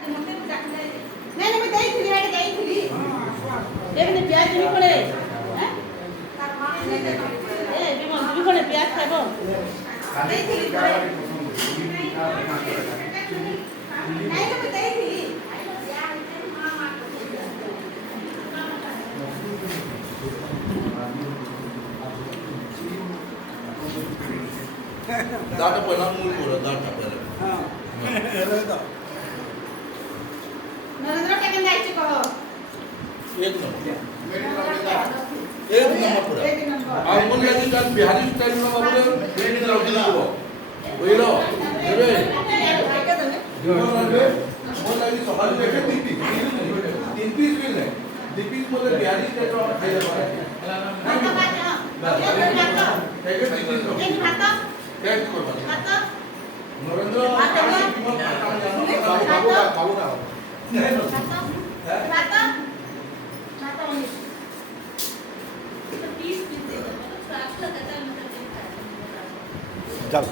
नहीं नहीं मैं गई थी रेड गई थी देखने प्याज भी पड़े हैं ए विमल भी पड़े प्याज खाइबो गई थी नहीं तो मैं गई थी दाट पहिला मूल पुरं दाट टाकायला हां नरेंद्र टेकन जायचे कहो एक नंबर पुरा एक नंबर आपण याची काल बिहारी स्टाईलला वापरलं ट्रेन लावली हो पहिलो रे मला ही सकाळी देखील तीन पीस मिल नाही तीन पीस मध्ये बिहारी स्टाईल आपण खायला पाहिजे काय करू नरेंद्र बाबू ना चल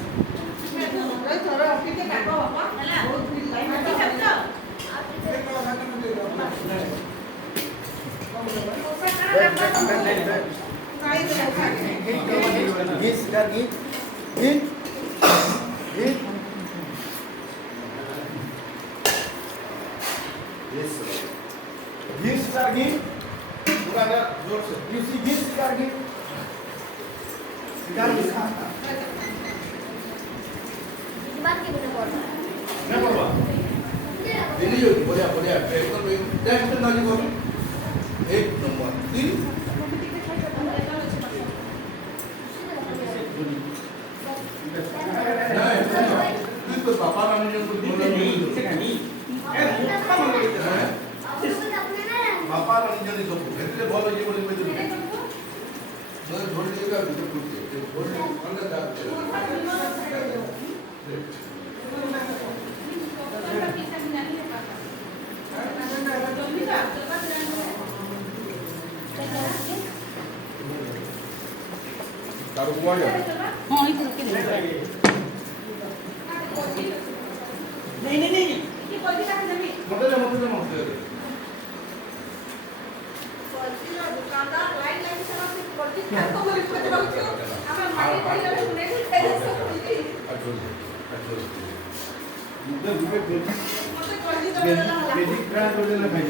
दिल्ली होती बढ़िया बढ़िया एकदम टेस्ट नाली को एक नंबर तीन नहीं तो पापा रानी ने कुछ बोला नहीं पापा रानी ने तो ऐसे बोलो ये बोले मुझे मैं छोड़ देगा मुझे कुछ छोड़ अंदर जाते तारू कुमार हां इधर के नहीं नहीं नहीं ये कोई का जमीन मतलब पॉलिसी दुकानदार लाइन लाइन से आप पॉलिसी क्या तो बोले कुछ बात हमें मार्केट में जाने सुने नहीं कैसे पॉलिसी अच्छा बेसिक ब्रांड हो जाना भाई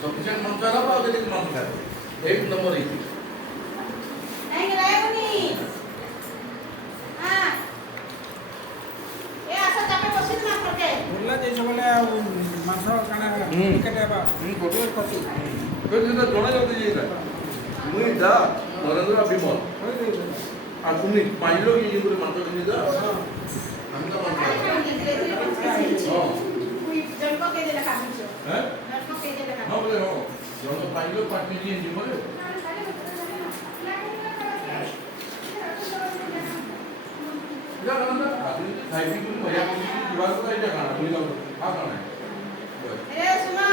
सफिशिएंट मनसाला पाव कधी मन खातो एक नंबर आहे नहीं लाया नहीं हां ये ऐसा जाके बसित ना करके बोलला जैसे बोले मांस काना केटेबा गोटे कछु फिर तो जोड़ा जाते ये का मुई दा नरेंद्र विमल आ तुम्ही पाहिलो की ये म्हणतो की दा आमचा म्हणतो हां कोई जन्म के दे लगा दीजिए हैं जन्म के दे लगा हां बोले हो जनो पाहिलो पाटनी जी जी बोले या नंदा आधी खायची कोणी मजा कोणी किंवा काय त्या खाना कोणी लावतो हा खाना आहे ए सुनो